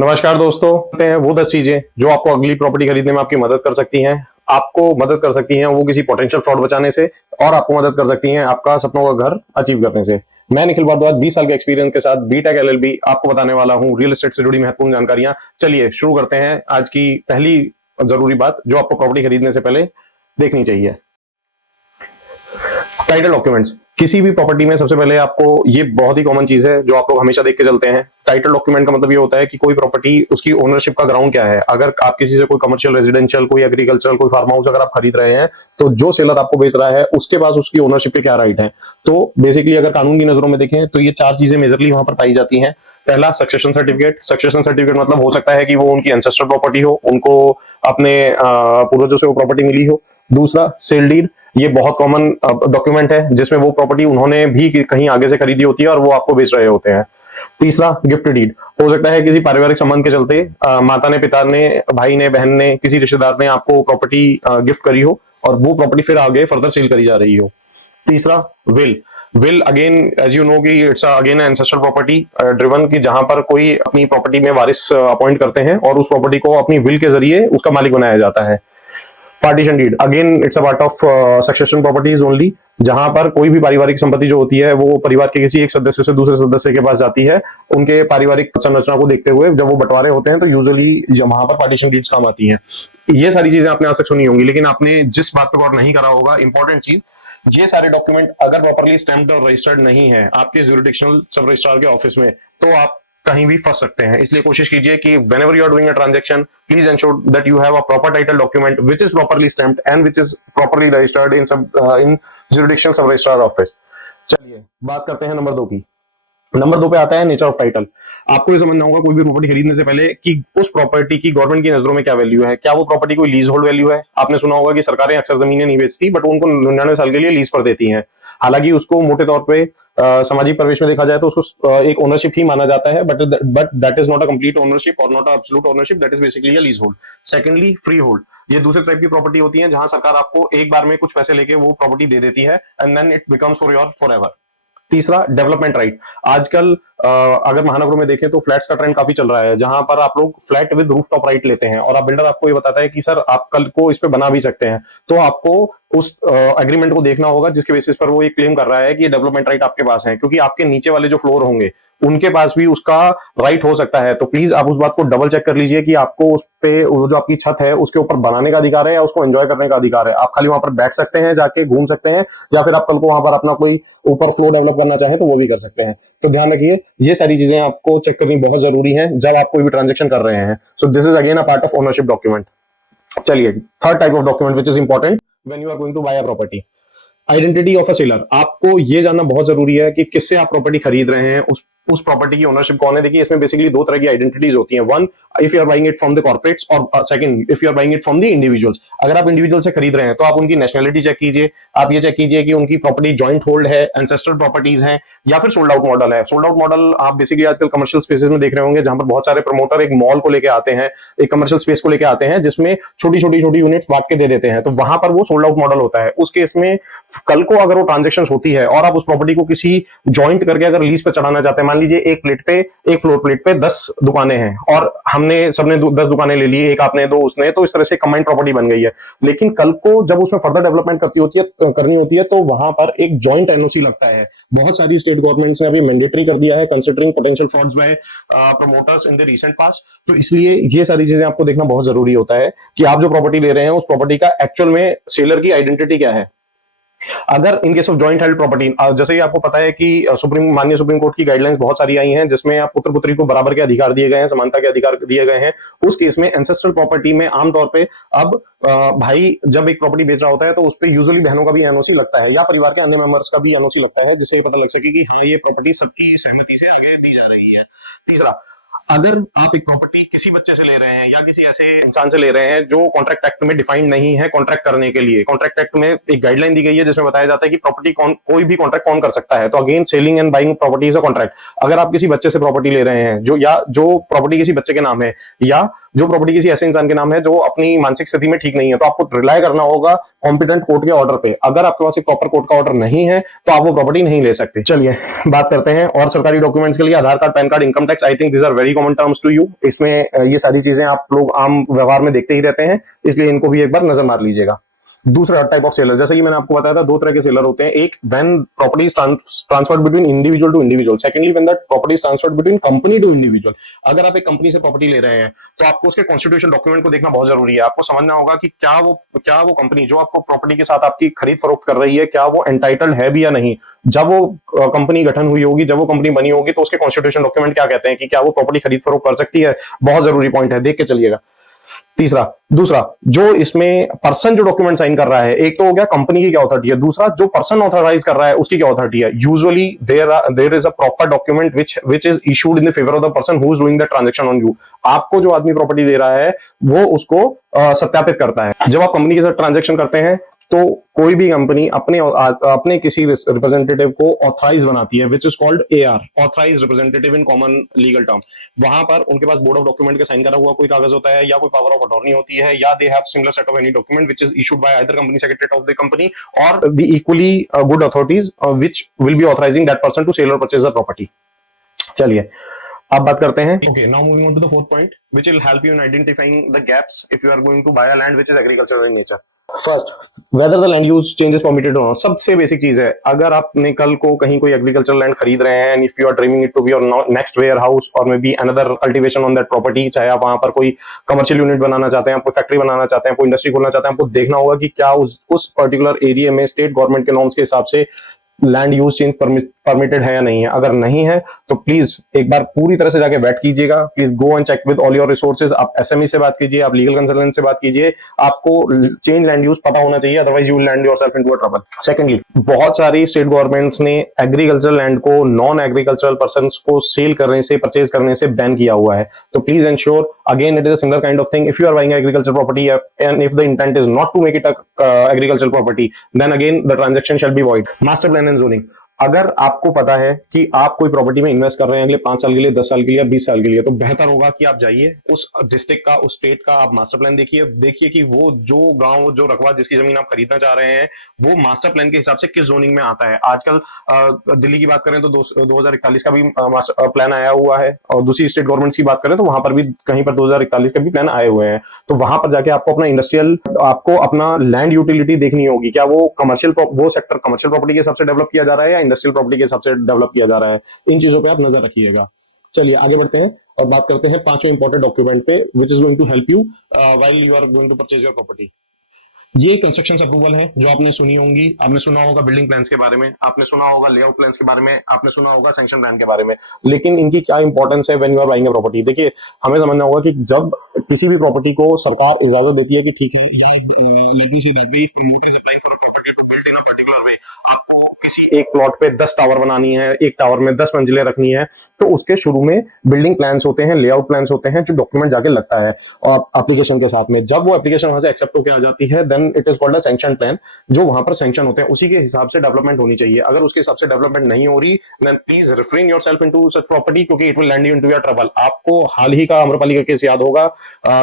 नमस्कार दोस्तों, हैं वो 10 चीजें जो आपको अगली प्रॉपर्टी खरीदने में आपकी मदद कर सकती हैं। आपको मदद कर सकती हैं वो किसी पोटेंशियल फ्रॉड बचाने से, और आपको मदद कर सकती हैं आपका सपनों का घर अचीव करने से। मैं निखिल भारद्वाज 20 साल के एक्सपीरियंस के साथ बीटेक एलएलबी आपको बताने वाला हूं रियल एस्टेट से जुड़ी महत्वपूर्ण जानकारियां। चलिए शुरू करते हैं आज की पहली जरूरी बात जो आपको प्रॉपर्टी खरीदने से पहले देखनी चाहिए। Title documents. किसी भी प्रॉपर्टी में सबसे पहले आपको, ये बहुत ही कॉमन चीज है जो आप लोग हमेशा देख के चलते हैं। टाइटल डॉक्यूमेंट का मतलब ये होता है कि कोई प्रॉपर्टी, उसकी ओनरशिप का ग्राउंड क्या है। अगर आप किसी से कोई कमर्शियल, रेजिडेंशियल, कोई एग्रीकल्चरल, कोई फार्म हाउस अगर आप खरीद रहे हैं, तो जो सेलर आपको बेच रहा है उसके पास उसकी ओनरशिप पे क्या राइट है। तो बेसिकली अगर कानून की नजरों में देखें तो ये 4 चीजें मेजरली वहां पर पाई जाती हैं। पहला, सक्सेशन सर्टिफिकेट। सक्सेशन सर्टिफिकेट मतलब हो सकता है कि वो उनकी एंसेस्टर प्रॉपर्टी हो, उनको अपने पूर्वजों से वो प्रॉपर्टी मिली हो। दूसरा, सेल डीड। ये बहुत कॉमन डॉक्यूमेंट है जिसमें वो प्रॉपर्टी उन्होंने भी कहीं आगे से खरीदी होती है और वो आपको बेच रहे होते हैं। तीसरा, गिफ्ट डीड। हो सकता है किसी पारिवारिक संबंध के चलते माता ने, पिता ने, भाई ने, बहन ने, किसी रिश्तेदार ने आपको प्रॉपर्टी गिफ्ट करी हो और वो प्रॉपर्टी फिर आगे फर्दर सेल करी जा रही हो। तीसरा, will. Will again as you know कि it's again ancestral property driven, की जहां पर कोई अपनी प्रॉपर्टी में वारिस अपॉइंट करते हैं और उस प्रॉपर्टी को अपनी विल के जरिए उसका मालिक बनाया जाता है। Partition deed again it's a part of succession properties only, जहां पर कोई भी पारिवारिक संपत्ति जो होती है वो परिवार के किसी एक सदस्य से दूसरे सदस्य के पास जाती है। उनके पारिवारिक संरचना को देखते हुए जब वो बंटवारे होते हैं तो यूजुअली वहां पर पार्टीशन डीड्स काम आती हैं। ये सारी चीजें आपने आज तक सुनी होंगी, लेकिन आपने जिस बात पर गौर नहीं करा होगा, इंपॉर्टेंट चीज, ये सारे डॉक्यूमेंट अगर प्रॉपर्ली स्टैम्प्ड और रजिस्टर्ड नहीं है आपके ज्यूरिडिक्शनल सब रजिस्ट्रार के ऑफिस में, तो आप कहीं भी फंस सकते हैं। इसलिए कोशिश कीजिए कि whenever you are doing a transaction, please ensure that you have a proper title document which is properly stamped and which is properly registered in jurisdiction sub registrar office। चलिए बात करते हैं नंबर 2 की। नंबर 2 पे आता है nature of title. आपको ये समझना होगा कोई भी प्रॉपर्टी खरीदने से पहले कि उस प्रॉपर्टी की गवर्नमेंट की नजरों में क्या वैल्यू है। क्या वो प्रॉपर्टी कोई लीज होल्ड वैल्यू है। आपने सुना होगा कि सरकारें अक्सर जमीनें नहीं बेचती, बट उनको 99 साल के लिए लीज पर देती हैं। हालांकि उसको मोटे तौर पे सामाजिक परिवेश में देखा जाए तो उसको एक ओनरशिप ही माना जाता है, but that is not a complete ownership और not a absolute ownership, that is basically a leasehold. Secondly, freehold. ये दूसरे टाइप की प्रॉपर्टी होती है जहां सरकार आपको एक बार में कुछ पैसे लेके वो प्रॉपर्टी दे देती है and then it becomes for your forever. तीसरा, डेवलपमेंट राइट। आजकल अगर महानगरों में देखें तो फ्लैट्स का ट्रेंड काफी चल रहा है, जहां पर आप लोग फ्लैट विद रूफटॉप राइट लेते हैं और आप बिल्डर आपको ये बताता है कि सर आप कल को इस पे बना भी सकते हैं, तो आपको उस एग्रीमेंट को देखना होगा जिसके बेसिस पर वो ये क्लेम कर रहा है कि डेवलपमेंट राइट आपके पास है, क्योंकि आपके नीचे वाले जो फ्लोर होंगे उनके पास भी उसका राइट हो सकता है। तो प्लीज आप उस बात को डबल चेक कर लीजिए कि आपको उस पे वो जो आपकी छत है उसके ऊपर बनाने का अधिकार है या उसको एंजॉय करने का अधिकार है। आप खाली वहां पर बैठ सकते हैं, जाके घूम सकते हैं, या फिर आप कल को वहां पर अपना कोई ऊपर फ्लोर डेवलप करना चाहें तो वो भी कर सकते हैं। तो ध्यान रखिए ये सारी चीजें आपको चेक करनी बहुत जरूरी है जब आप कोई भी ट्रांजेक्शन कर रहे हैं। So this is again a part of ownership document. चलिए, third type of document which is important when you are going to buy a property, identity of a seller. आपको ये जानना बहुत जरूरी है कि किससे आप प्रॉपर्टी खरीद रहे हैं, उस प्रॉपर्टी की ओनरशिप कौन है। देखिए इसमें बेसिकली 2 तरह की आइडेंटिटीज होती हैं। One, if you are buying it from the corporates, और second, if you are buying it from the individuals. अगर आप इंडिविजुअल से खरीद रहे हैं तो आप उनकी नेशनलिटी चेक कीजिए। आप ये चेक कीजिए कि उनकी प्रॉपर्टी जॉइंट होल्ड है, एंसेस्टर प्रॉपर्टीज हैं, या फिर सोल्ड आउट मॉडल है। सोल्ड आउट मॉडल आप बेसिकली आजकल कमर्शियल स्पेसेस में देख रहे होंगे, जहां पर बहुत सारे प्रमोटर एक मॉल को लेके आते हैं, एक कमर्शियल स्पेस को लेके आते हैं जिसमें छोटी छोटी छोटी यूनिट बांट के दे देते हैं, तो वहां पर वो सोल्ड आउट मॉडल होता है। उस केस में कल को अगर वो ट्रांजेक्शन होती है और आप उस प्रॉपर्टी को किसी जॉइंट करके अगर लीज पे चढ़ाना चाहते हैं, मान लीजिए एक फ्लोर प्लेट पे 10 दुकानें हैं और हमने सबने 10 दुकानें ले ली, एक आपने, 2 उसने, तो इस तरह से कंबाइंड प्रॉपर्टी बन गई है। लेकिन कल को जब उसमें फर्दर डेवलपमेंट करनी होती है तो वहां पर एक जॉइंट एनओसी लगता है। बहुत सारी स्टेट गवर्नमेंट्स ने अभी मैंडेटरी कर दिया है considering potential frauds by promoters in the recent past. तो इसलिए ये सारी चीजें आपको देखना बहुत जरूरी होता है कि आप जो प्रॉपर्टी ले रहे हैं उस प्रॉपर्टी का एक्चुअल में सेलर की आइडेंटिटी क्या है। अगर इन case of joint held property, जैसे ही आपको पता है कि माननीय सुप्रीम कोर्ट की गाइडलाइंस बहुत सारी आई हैं जिसमें आप पुत्र पुत्री को बराबर के अधिकार दिए गए हैं, समानता के अधिकार दिए गए हैं। उस केस में एंसेस्ट्रल प्रॉपर्टी में आमतौर पे अब भाई जब एक प्रॉपर्टी बेच रहा होता है तो उस पर यूजुअली बहनों का भी एनओसी लगता है या परिवार के अन्य मेंबर्स का भी एनओसी लगता है, जिससे पता लग सके कि हाँ ये प्रॉपर्टी सबकी सहमति से आगे दी जा रही है। तीसरा, अगर आप एक प्रॉपर्टी किसी बच्चे से ले रहे हैं या किसी ऐसे इंसान से ले रहे हैं जो कॉन्ट्रैक्ट एक्ट में डिफाइंड नहीं है कॉन्ट्रैक्ट करने के लिए, कॉन्ट्रैक्ट एक्ट में एक गाइडलाइन दी गई है जिसमें बताया जाता है कि प्रॉपर्टी कोई भी कॉन्ट्रैक्ट कौन कर सकता है। तो again selling and buying property is a contract. अगर आप किसी बच्चे से प्रॉपर्टी ले रहे हैं जो प्रॉपर्टी किसी बच्चे के नाम है या जो प्रॉपर्टी किसी ऐसे इंसान के नाम है जो अपनी मानसिक स्थिति में ठीक नहीं है, तो आपको रिलाय करना होगा कॉम्पिटेंट कोर्ट के ऑर्डर पे। अगर आपके पास एक प्रॉपर कोर्ट का ऑर्डर नहीं है तो आप वो प्रॉपर्टी नहीं ले सकते। चलिए बात करते हैं और सरकारी डॉक्यूमेंट्स के लिए Aadhaar card, PAN card, income tax. I think this are very common terms to you. इसमें ये सारी चीजें आप लोग आम व्यवहार में देखते ही रहते हैं, इसलिए इनको भी एक बार नजर मार लीजिएगा। दूसरा टाइप ऑफ सेलर, जैसे कि मैंने आपको बताया था, दो तरह के सेलर होते हैं। एक, when property is transferred between individual to individual. Secondly, when that property is transferred between company to individual. अगर आप एक कंपनी से प्रॉपर्टी ले रहे हैं तो आपको उसके कॉन्स्टिट्यूशन डॉक्यूमेंट को देखना बहुत जरूरी है। आपको समझना होगा कि क्या वो कंपनी जो आपको प्रॉपर्टी के साथ आपकी खरीद फरोख्त कर रही है, क्या वो एंटाइटल्ड है भी या नहीं। जब वो कंपनी गठन हुई होगी, जब वो कंपनी बनी होगी, तो उसके कॉन्स्टिट्यूशन डॉक्यूमेंट क्या कहते हैं कि क्या वो प्रॉपर्टी खरीद फरोख्त कर सकती है। बहुत जरूरी पॉइंट है, देख के चलिएगा। दूसरा, जो इसमें पर्सन जो डॉक्यूमेंट साइन कर रहा है, एक तो हो गया कंपनी की क्या अथॉरिटी है, दूसरा जो पर्सन ऑथराइज कर रहा है उसकी क्या अथॉरिटी है। Usually there is a proper document which is issued in the favour of the person who is doing the transaction on you. आपको जो आदमी प्रॉपर्टी दे रहा है वो उसको सत्यापित करता है। जब आप कंपनी के साथ ट्रांजैक्शन करते हैं तो कोई भी कंपनी अपने किसी रिप्रेजेंटेटिव को ऑथराइज बनाती है, which is called AR, authorize representative in common legal term. वहां पर उनके पास बोर्ड ऑफ डॉक्यूमेंट के साइन करा हुआ कोई कागज होता है, या कोई पावर ऑफ अटॉर्नी होती है, या they have similar set of any document which is issued by either company secretary of the company और the equally good authorities which will be authorising that person to sell और purchase the property. चलिए अब बात करते हैं। Okay, now moving on to the fourth point which will help you in identifying the gaps if you are going to buy a land which is agricultural in nature. First, whether the land use changes permitted और not. सबसे basic चीज है, अगर आपने कल को कहीं कोई एग्रीकल्चरल लैंड खरीद रहे हैं, and if you are dreaming it to be your next warehouse और maybe another cultivation on that property, चाहे आप वहां पर कोई कमर्शियल यूनिट बनाना चाहते हैं, आप कोई फैक्ट्री बनाना चाहते हैं, कोई इंडस्ट्री खोलना चाहते हैं, आपको देखना होगा कि क्या उस पर्टिकुलर एरिया में स्टेट गवर्नमेंट के नॉर्म्स के हिसाब से लैंड यूज चेंज परमिटेड है या नहीं है। अगर नहीं है तो प्लीज एक बार पूरी तरह से जाके वेट कीजिएगा। Please go and check with all your resources. आप एसएमई से बात कीजिए, आप लीगल कंसल्टेंट से बात कीजिए, आपको चेंज लैंड यूज पता होना चाहिए, otherwise you will land yourself into a trouble. Secondly, बहुत सारी स्टेट गवर्नमेंट्स ने एग्रीकल्चरल लैंड को नॉन एग्रीकल्चरल पर्संस को सेल करने से, परचेज करने से बैन किया हुआ है। तो please ensure, again it is a similar kind of thing, if you are buying agriculture property and if the intent is not to make it agriculture property, then again the transaction shall be void. Master plan and zoning, अगर आपको पता है कि आप कोई property में invest कर रहे हैं अगले 5 साल के लिए, 10 साल के लिए, 20 साल के लिए, तो बेहतर होगा कि आप जाइए उस डिस्ट्रिक्ट का, उस स्टेट का आप मास्टर प्लान देखिए कि वो जो गांव, जो रकबा, जिसकी जमीन आप खरीदना चाह रहे हैं, वो मास्टर प्लान के हिसाब से किस जोनिंग में आता है। आजकल दिल्ली की बात करें तो 2041 का भी प्लान आया हुआ है, और दूसरी स्टेट गवर्नमेंट की बात करें तो वहां पर भी कहीं पर 2041 का भी प्लान आए हुए हैं। तो वहां पर जाके आपको अपना इंडस्ट्रियल, आपको अपना लैंड यूटिलिटी देखनी होगी, क्या वो कमर्शियल, वो सेक्टर कमर्शियल प्रॉपर्टी के हिसाब से डेवलप किया जा रहा है या इंडस्ट्रियल प्रॉपर्टी के हिसाब से डेवलप किया जा रहा है। इन चीजों पे आप नजर रखिएगा। चलिए आगे बढ़ते हैं और बात करते हैं पांचवें इंपॉर्टेंट डॉक्यूमेंट पे, which is going to help you while you are going to purchase your property. ये कंस्ट्रक्शन अप्रूवल है जो आपने सुनी होंगी। आपने सुना होगा बिल्डिंग प्लान्स के बारे में, आपने सुना होगा लेआउट प्लान्स के बारे में, आपने सुना होगा सैंक्शन प्लान के बारे में, लेकिन इनकी क्या इंपॉर्टेंस है when you are buying a property. देखिए, हमें समझना होगा कि जब किसी भी प्रॉपर्टी को सरकार इजाजत देती है कि ठीक है, या let me say that way, promoter is applying for a property to build in a particular way, आपको किसी एक प्लॉट पे 10 टावर बनानी है, एक टावर में 10 मंजिलें रखनी है, तो उसके शुरू में बिल्डिंग प्लान्स होते हैं, लेआउट प्लान्स होते हैं, जो डॉक्यूमेंट जाके लगता है और एप्लीकेशन के साथ में। जब वो एप्लीकेशन वहां से एक्सेप्ट होकर आ जाती है, then it is called a sanction plan. जो वहां पर सैंक्शन होते हैं उसी के हिसाब से डेवलपमेंट होनी चाहिए। अगर उसके हिसाब से डेवलपमेंट नहीं हो रही, then please refrain yourself into such property, क्योंकि it will land you into your trouble. आपको हाल ही का आम्रपाली का केस याद होगा,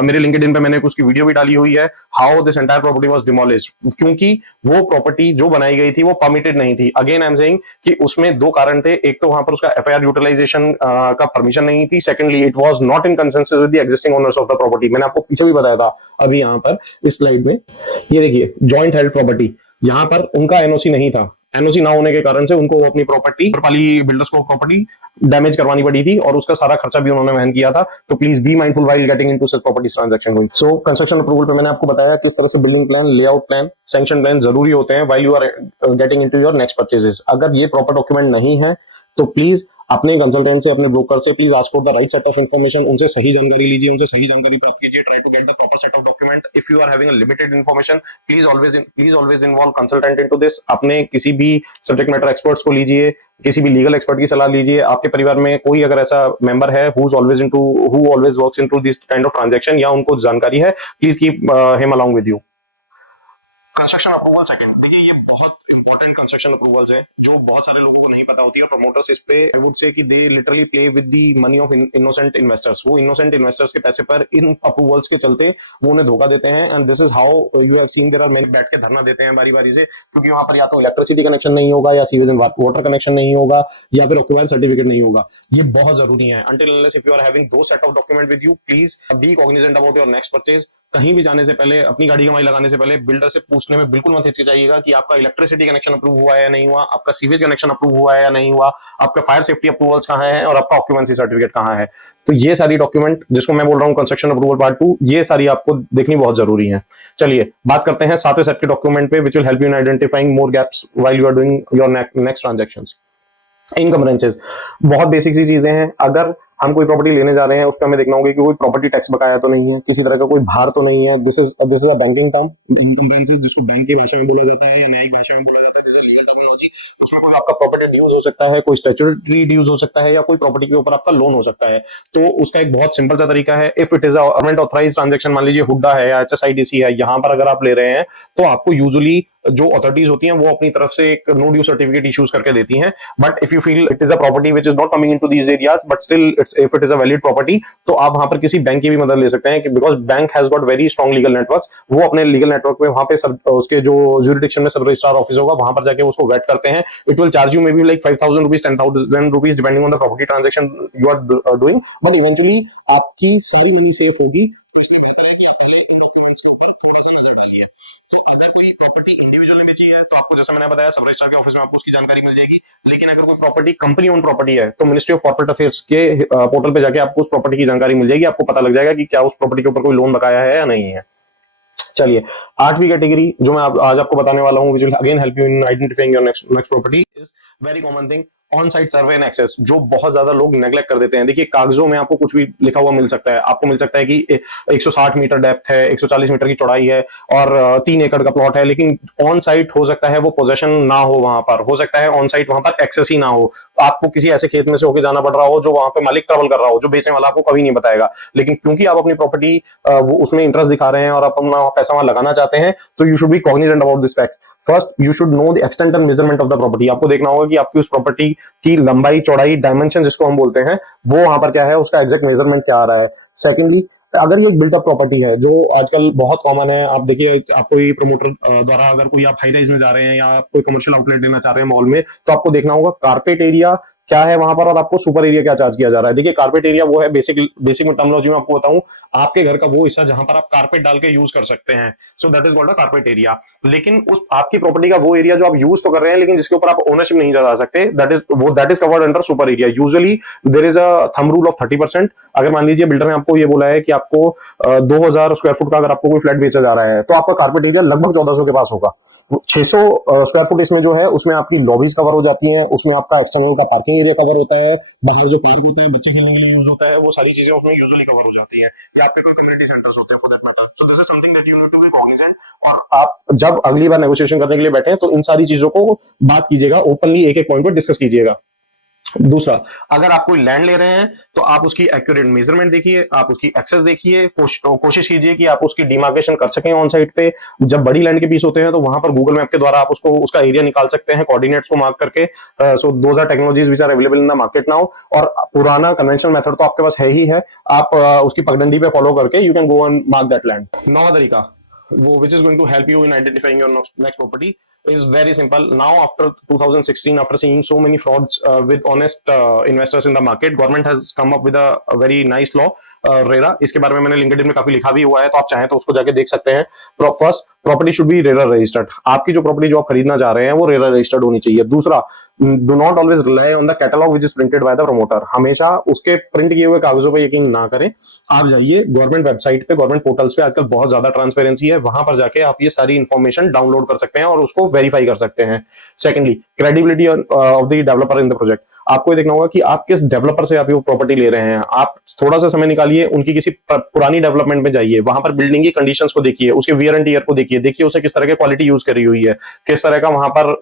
मेरे लिंक्डइन पे मैंने उसकी वीडियो भी डाली हुई है, how this entire property was demolished, क्योंकि वो प्रॉपर्टी जो बनाई गई थी वो परमिटेड नहीं थी। अगेन आई एम सेइंग कि उसमें दो कारण थे, एक तो वहां पर उसका एफआईआर यूटिलाइजेशन का परमिशन नहीं थी, secondly it was not in consensus with the existing owners of the property. मैंने आपको पीछे भी बताया था, अभी यहाँ पर इस स्लाइड में ये देखिए, जॉइंट हेल्ड प्रॉपर्टी, यहाँ पर उनका एनओसी नहीं था। एनओसी ना होने के कारण से उनको अपनी प्रॉपर्टी, आम्रपाली बिल्डर्स को प्रॉपर्टी डैमेज करवानी पड़ी थी, और उसका सारा खर्चा भी उन्होंने वहन किया था। तो please be mindful while getting into such property transaction. So construction approval पे मैंने आपको बताया किस तरह से building plan, layout plan, sanction plan जरूरी होते हैं while you are getting into your next purchases. अगर ये प्रॉपर डॉक्यूमेंट नहीं है तो प्लीज अपने कंसल्टेंट से, अपने ब्रोकर से please ask for the right set of information. उनसे सही जानकारी लीजिए, उनसे सही जानकारी प्राप्त कीजिए। Try to get the proper set of document. If you are having a limited information, please always involve consultant into this. अपने किसी भी सब्जेक्ट मैटर एक्सपर्ट्स को लीजिए, किसी भी लीगल एक्सपर्ट की सलाह लीजिए। आपके परिवार में कोई अगर ऐसा मेंबर है who always works into this kind of transaction, या उनको जानकारी है, please keep him along with you. Construction approval second, देखिए ये बहुत इंपॉर्टेंट कंस्ट्रक्शन अप्रूवल्स है जो बहुत सारे लोगों को नहीं पता होती है। प्रमोटर्स इस पे आई वुड से कि they literally play with the money of innocent investors. वो इनोसेंट इन्वेस्टर्स के पैसे पर इन अप्रूवल्स के चलते वो उन्हें धोखा देते हैं। And this is how you have seen there are many बैठ के धरना देते हैं बारी बारी से, क्योंकि वहां पर या तो इलेक्ट्रिसिटी कनेक्शन नहीं होगा, या सीवेज एंड वाटर कनेक्शन नहीं होगा, या फिर ऑक्यूपायर सर्टिफिकेट नहीं होगा। ये बहुत जरूरी है। Until unless if you are having दो set of document with you, please be cognizant about your next purchase. कहीं भी जाने से पहले, अपनी गाड़ी की माई लगाने से पहले बिल्डर से पूछने में बिल्कुल मत हिचकिचाइएगा कि आपका इलेक्ट्रिसिटी कनेक्शन अप्रूव हुआ है या नहीं हुआ, आपका सीवेज कनेक्शन अप्रूव हुआ है या नहीं हुआ, आपका फायर सेफ्टी अप्रूवल्स कहाँ है, और आपका ऑक्यूपेंसी सर्टिफिकेट कहाँ है। तो ये सारी डॉक्यूमेंट जिसको मैं बोल रहा हूँ कंस्ट्रक्शन अप्रूवल पार्ट 2, ये सारी आपको देखनी बहुत जरूरी है। चलिए बात करते हैं सातवें सेट के डॉक्यूमेंट पे, which will help you in identifying more gaps while you are doing your next transactions. Encumbrances बहुत बेसिक सी चीजें हैं। अगर हम कोई प्रॉपर्टी लेने जा रहे हैं, उसका हमें देखना होगा कि कोई प्रॉपर्टी टैक्स बकाया तो नहीं है, किसी तरह का कोई भार तो नहीं है। This is a banking term, इनकम्बरेंसेस, जिसको बैंक की भाषा में बोला जाता है या न्यायिक भाषा में बोला जाता है, जैसे लीगल टर्मिनोलॉजी। उसमें कोई आपका प्रॉपर्टी ड्यूज हो सकता है, कोई स्टैट्यूटरी ड्यूज हो सकता है, या कोई प्रॉपर्टी के ऊपर आपका लोन हो सकता है। तो उसका एक बहुत सिंपल सा तरीका है। If it is a government authorize transaction, मान लीजिए हुड्डा है या HSIDC है, यहाँ पर अगर आप ले रहे हैं तो आपको यूजुअली जो अथॉरिटीज होती हैं वो अपनी तरफ से एक नो ड्यू सर्टिफिकेट इश्यूज करके देती हैं। But if you feel it is a property which is not coming into these areas, but still if it is a valid property, तो आप वहां पर किसी बैंक की भी मदद ले सकते हैं, because bank has got very strong legal network. वो अपने लीगल नेटवर्क में वहां पे उसके जो ज्यूरिडिक्शन में सब रजिस्ट्रार ऑफिस होगा, वहां पर जाके उसको वेट करते हैं। It will charge you may be like 5,000 rupees, 10,000 rupees, depending on the property transaction you are doing, but eventually आपकी सारी मनी सेफ होगी। तो इसलिए बेहतर है कि आप पहले डॉक्यूमेंट्स के ऊपर थोड़ा सा नजर डालिए। तो अगर कोई प्रॉपर्टी इंडिविजुअली बेची है तो आपको, जैसा मैंने बताया, सब रजिस्ट्रार के ऑफिस में आपको उसकी जानकारी मिल जाएगी। लेकिन अगर कोई प्रॉपर्टी कंपनी ओन प्रॉपर्टी है तो मिनिस्ट्री ऑफ कॉर्पोरेट अफेयर्स के पोर्टल पे जाके आपको उस प्रॉपर्टी की जानकारी मिल जाएगी। आपको पता लग जाएगा कि क्या उस प्रॉपर्टी के ऊपर कोई लोन बकाया है या नहीं है। चलिए आठवीं कैटेगरी जो मैं आज आपको बताने वाला हूं, which will again help you in identifying your next property, is very common thing, on site survey and access, जो बहुत ज्यादा लोग नेग्लेक्ट कर देते हैं। देखिए कागजों में आपको कुछ भी लिखा हुआ मिल सकता है। आपको मिल सकता है कि 160 मीटर डेप्थ है, 140 मीटर की चौड़ाई है, और 3 एकड़ का प्लॉट है, लेकिन ऑन साइट हो सकता है वो पोजेशन ना हो, वहां पर हो सकता है ऑन साइट वहां पर एक्सेस ही ना हो। आपको किसी ऐसे खेत में से होकर जाना पड़ रहा हो जो वहां पे मालिक ट्रबल कर रहा हो, जो बेचने वाला आपको कभी नहीं बताएगा। लेकिन क्योंकि आप अपनी प्रॉपर्टी वो उसमें इंटरेस्ट दिखा रहे हैं और आप अपना पैसा वहां लगाना चाहते हैं, तो you should be cognizant about this fact. First you should know the extent and measurement of the property. आपको देखना होगा कि आपकी उस प्रॉपर्टी की लंबाई, चौड़ाई, डायमेंशन जिसको हम बोलते हैं, वो वहां पर क्या है, उसका एग्जैक्ट मेजरमेंट क्या आ रहा है। सेकेंडली, अगर ये बिल्टअप प्रॉपर्टी है जो आजकल बहुत कॉमन है, आप देखिए आप कोई प्रमोटर द्वारा अगर कोई आप हाई राइज में जा रहे हैं या आप कोई कमर्शियल आउटलेट लेना चाह रहे हैं मॉल में, तो आपको देखना होगा कारपेट एरिया क्या है वहां पर और आपको सुपर एरिया क्या चार्ज किया जा रहा है। देखिए कारपेट एरिया वो है, बेसिक बेसिक टर्मिनोलॉजी में आपको बताऊं, आपके घर का वो हिस्सा जहां पर आप कारपेट डाल के यूज कर सकते हैं। So that is called a carpet area. लेकिन उस आपकी प्रॉपर्टी का वो एरिया जो आप यूज तो कर रहे हैं लेकिन जिसके ऊपर आप ओनरशिप नहीं जता सकते, that is covered under super area. Usually there is a thumb rule of 30%। अगर मान लीजिए बिल्डर ने आपको ये बोला है कि आपको 2,000 स्क्वायर फुट का अगर आपको कोई फ्लैट बेचा जा रहा है, तो आपका कारपेट एरिया लगभग 1,400 के पास होगा। 600 स्क्वायर फुट इसमें जो है उसमें आपकी लॉबीज कवर हो जाती हैं, उसमें आपका एक्सटर्नल का पार्किंग एरिया कवर होता है, बाहर जो पार्क होता है, बच्चे खेलने के लिए यूज होता है, वो सारी चीजें उसमें यूजुअली कवर हो जाती हैं, या आपके कोई कम्युनिटी सेंटर्स होते हैं for that matter. So this is something that you need to be cognizant. और आप जब अगली बार नेगोशिएशन करने के लिए बैठे तो इन सारी चीजों को बात कीजिएगा, ओपनली एक एक पॉइंट पर डिस्कस कीजिएगा। दूसरा, अगर आप कोई लैंड ले रहे हैं तो आप उसकी एक्यूरेट मेजरमेंट देखिए, आप उसकी एक्सेस देखिए, कोशिश कीजिए कि आप उसकी डिमार्केशन कर सकें ऑन साइट पे। जब बड़ी लैंड के पीस होते हैं तो वहां पर गूगल मैप के द्वारा आप उसको उसका एरिया निकाल सकते हैं, कोऑर्डिनेट्स को मार्क करके। So those are technologies which are available in the market now. और पुराना कन्वेंशनल मेथड तो आपके पास है ही है, आप उसकी पगडंडी पे फॉलो करके you can go and mark that land. नौवां तरीका वो which is going to help you in identifying your next property is very simple. Now after 2016, after seeing so many frauds with honest investors in the market, government has come up with a very nice law, RERA. इसके बारे में मैंने LinkedIn में काफी लिखा भी हुआ है, तो आप चाहें तो उसको जाके देख सकते हैं। First, property should be RERA registered. आपकी जो प्रॉपर्टी जो आप खरीदना चाह रहे हैं वो रेरा रजिस्टर्ड होनी चाहिए। दूसरा, do not always rely on the catalogue which is printed by the promoter. हमेशा उसके प्रिंट किए हुए कागजों पर यकीन ना करें। आप जाइए गवर्नमेंट वेबसाइट पे, गवर्नमेंट पोर्टल्स पे, आजकल बहुत ज्यादा ट्रांसपेरेंसी है, वहां पर जाके आप ये सारी इंफॉर्मेशन डाउनलोड कर सकते हैं और उसको वेरीफाई कर सकते हैं। Secondly, credibility of the developer in the project. आपको ये देखना होगा कि आप किस डेवलपर से आप ये प्रॉपर्टी ले रहे हैं। आप थोड़ा सा समय निकालिए, उनकी किसी पुरानी डेवलपमेंट में जाइए, वहां पर बिल्डिंग की कंडीशंस को देखिए, उसके वियर एंड टियर को देखिए उसे किस तरह की क्वालिटी यूज करी हुई है, किस तरह का वहां पर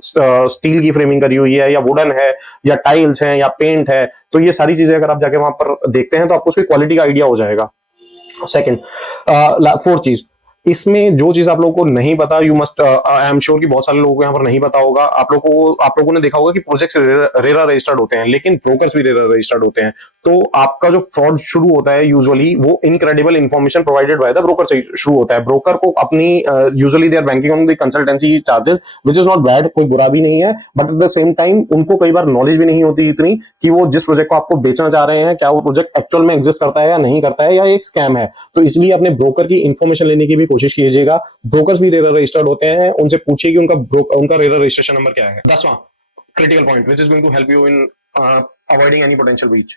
स्टील की फ्रेमिंग करी हुई है, या वुडन है, या टाइल्स है, या पेंट है। तो ये सारी चीजें अगर आप जाके वहां पर देखते हैं तो आपको उसकी क्वालिटी का आइडिया हो जाएगा। सेकंड, फोर्थ चीज, इसमें जो चीज आप लोगों को नहीं पता, you must, I am sure कि बहुत सारे लोगों को यहाँ पर नहीं पता होगा। आप लोगों ने देखा होगा कि प्रोजेक्ट्स रेरा रजिस्टर्ड होते हैं, लेकिन ब्रोकर्स भी रेरा रजिस्टर्ड होते हैं। तो आपका जो फ्रॉड शुरू होता है यूजुअली वो incredible information provided by the broker से शुरू होता है। ब्रोकर को अपनी usually they are banking on the consultancy charges, which is not bad, कोई बुरा भी नहीं है, but at the same time उनको कई बार नॉलेज भी नहीं होती इतनी कि वो जिस प्रोजेक्ट को आपको बेचना चाह रहे हैं क्या वो प्रोजेक्ट एक्चुअल में एग्जिस्ट करता है या नहीं करता है, या एक स्कैम है। तो इसलिए अपने ब्रोकर की इंफॉर्मेशन लेने की भी कोशिश कीजिएगा। ब्रोकर्स भी रेरा रजिस्टर्ड होते हैं, उनसे पूछिए कि उनका रेरा रजिस्ट्रेशन नंबर क्या है। 10वां critical point which is going to help you in avoiding any potential breach,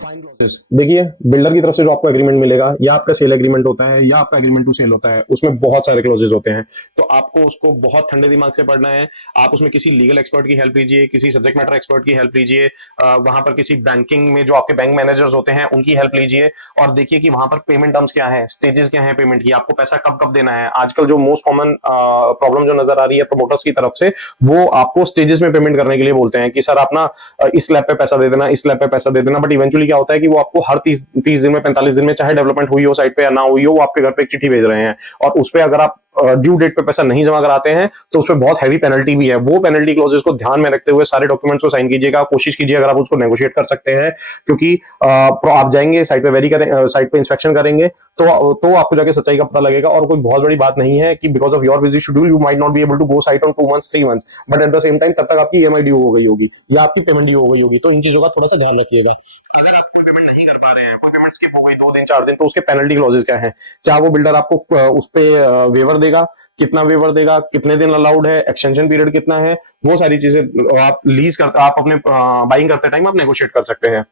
fine clauses. देखिए, बिल्डर की तरफ से जो आपको एग्रीमेंट मिलेगा, या आपका सेल एग्रीमेंट होता है या आपका एग्रीमेंट टू सेल होता है, उसमें बहुत सारे क्लॉजेस होते हैं। तो आपको उसको बहुत ठंडे दिमाग से पढ़ना है। आप उसमें किसी लीगल एक्सपर्ट की हेल्प लीजिए, किसी सब्जेक्ट मैटर एक्सपर्ट की हेल्प लीजिए, वहां पर किसी बैंकिंग में जो आपके बैंक मैनेजर्स होते हैं उनकी हेल्प लीजिए, और देखिए कि वहां पर पेमेंट टर्म्स क्या है, स्टेजेस क्या है पेमेंट की, आपको पैसा कब कब देना है। आजकल जो मोस्ट कॉमन प्रॉब्लम जो नजर आ रही है प्रमोटर्स की तरफ से, वो आपको स्टेजेस में पेमेंट करने के लिए बोलते हैं कि सर आप ना इस स्लैब पे पैसा दे देना, इस स्लैब पे पैसा दे देना, बट इवेंचुअली क्या होता है कि वो आपको हर 30 दिन में, 45 दिन में, चाहे डेवलपमेंट हुई हो साइट पे या ना हुई हो, वो आपके घर पे एक चिट्ठी भेज रहे हैं, और उस पे अगर आप ड्यू डेट पे पैसा नहीं जमा कराते हैं तो उसमें बहुत हैवी पेनल्टी भी है। वो पेनल्टी क्लॉजेस को ध्यान में रखते हुए सारे डॉक्यूमेंट्स को साइन कीजिएगा, कोशिश कीजिए अगर आप उसको नेगोशिएट कर सकते हैं, क्योंकि आप जाएंगे साइट पे वेरी करें, साइट पे इंस्पेक्शन करेंगे, तो आपको जाके सच्चाई का पता लगेगा। और कोई बहुत बड़ी बात नहीं है कि because of your busy schedule you might not be able to go site on 2 months 3 months, but at the same time तब तक आपकी ईएमआई ड्यू हो गई होगी या आपकी पेमेंट ड्यू हो गई होगी। तो इन चीजों का थोड़ा सा ध्यान रखिएगा। अगर आप कोई पेमेंट नहीं कर पा रहे हैं, कोई पेमेंट स्किप हो गई 2 दिन 4 दिन, तो उसके पेनल्टी क्लॉजेस क्या है, क्या वो बिल्डर आपको उस पे वेवर देगा, कितना वेवर देगा, कितने दिन अलाउड है, एक्सटेंशन पीरियड कितना है, वो सारी चीजें आप लीज करते, आप अपने बाइंग करते टाइम आप नेगोशिएट कर सकते हैं।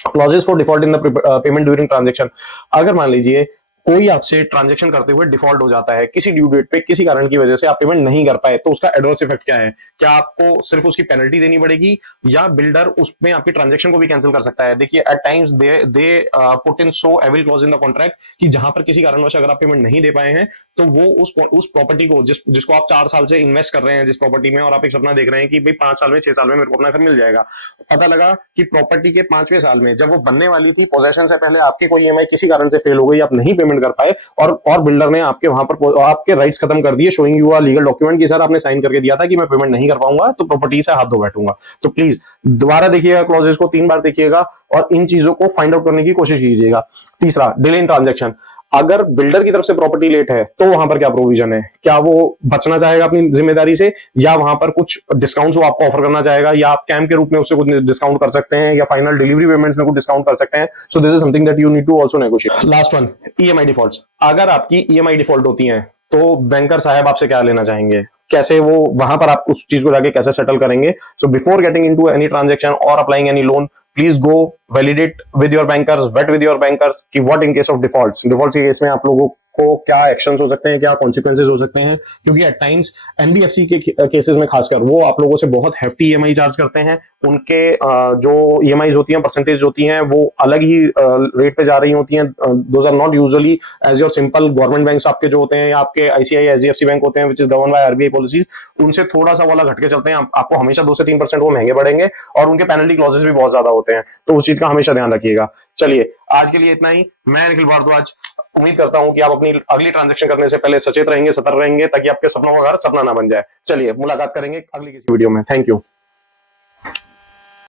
Clauses for default in the payment during transaction. अगर मान लीजिए कोई आपसे ट्रांजेक्शन करते हुए डिफॉल्ट हो जाता है किसी ड्यू डेट पे, किसी कारण की वजह से आप पेमेंट नहीं कर पाए, तो उसका एडवर्स इफेक्ट क्या है। क्या आपको सिर्फ उसकी पेनल्टी देनी पड़ेगी, या बिल्डर उसमें आपकी ट्रांजेक्शन को भी कैंसिल कर सकता है। देखिए, at times they put in so evil clause in the contract कि जहां पर किसी कारणवश अगर आप पेमेंट नहीं दे पाए हैं, तो वो उस प्रॉपर्टी को जिसको आप 4 साल से इन्वेस्ट कर रहे हैं जिस प्रॉपर्टी में, और आप एक सपना देख रहे हैं कि भाई 5 साल में 6 साल में मेरे को अपना घर मिल जाएगा, पता लगा कि प्रॉपर्टी के 5वें साल में जब वो बनने वाली थी, पोजेशन से पहले आपकी कोई ईएमआई किसी कारण से फेल हो गई, आप नहीं पेमेंट कर पाए, और बिल्डर ने आपके वहां पर आपके राइट्स खत्म कर दिए, showing you a legal document कि सर आपने साइन करके दिया था कि मैं पेमेंट नहीं कर पाऊंगा, तो प्रॉपर्टी से हाथ धो बैठूंगा। तो प्लीज दोबारा देखिएगा, क्लॉजेस को 3 बार देखिएगा और इन चीजों को फाइंड आउट करने की कोशिश कीजिएगा। तीसरा, डिले इन ट्रांजेक्शन। अगर बिल्डर की तरफ से प्रॉपर्टी लेट है तो वहां पर क्या प्रोविजन है, क्या वो बचना चाहेगा अपनी जिम्मेदारी से, या वहां पर कुछ डिस्काउंट वो आपको ऑफर करना चाहेगा, या आप कैम के रूप में उससे कुछ डिस्काउंट कर सकते हैं, या फाइनल डिलीवरी पेमेंट्स में कुछ डिस्काउंट कर सकते हैं। So this is something that you need to also negotiate. Last one, EMI defaults. अगर आपकी ईएमआई डिफॉल्ट होती है तो बैंकर साहब आपसे क्या लेना चाहेंगे, कैसे वो वहां पर आप उस चीज को जाके कैसे सेटल करेंगे। So before getting into any transaction और applying any loan, please go validate with your bankers, wait with your bankers कि what in case of defaults के केस में आप लोगों को क्या एक्शंस हो सकते हैं, क्या कॉन्सिक्वेंसेज हो सकते हैं। क्योंकि एट टाइम्स एनबीएफसी के केसेस में खासकर वो आप लोगों से बहुत हेफ्टी ईएमआई चार्ज करते हैं। उनके जो ईएमआई होती हैं, परसेंटेज होती हैं, वो अलग ही रेट पे जा रही होती हैं। Those are not usually as your simple government banks आपके जो होते हैं, या आपके आईसीआई एचडीएफसी बैंक होते हैं which is govern by RBI policies, उनसे थोड़ा सा वाला घटके चलते हैं। आपको हमेशा 2 से 3% वो महंगे पड़ेंगे, और उनके पेनल्टी क्लॉजेस भी बहुत ज्यादा होते हैं। तो उस चीज का हमेशा ध्यान रखिएगा। चलिए, आज के लिए इतना ही। मैं निखिल भारद्वाज उम्मीद करता हूं कि आप अपनी अगली ट्रांजैक्शन करने से पहले सचेत रहेंगे, सतर्क रहेंगे, ताकि आपके सपनों का घर सपना ना बन जाए। चलिए, मुलाकात करेंगे अगली किसी वीडियो में। Thank you.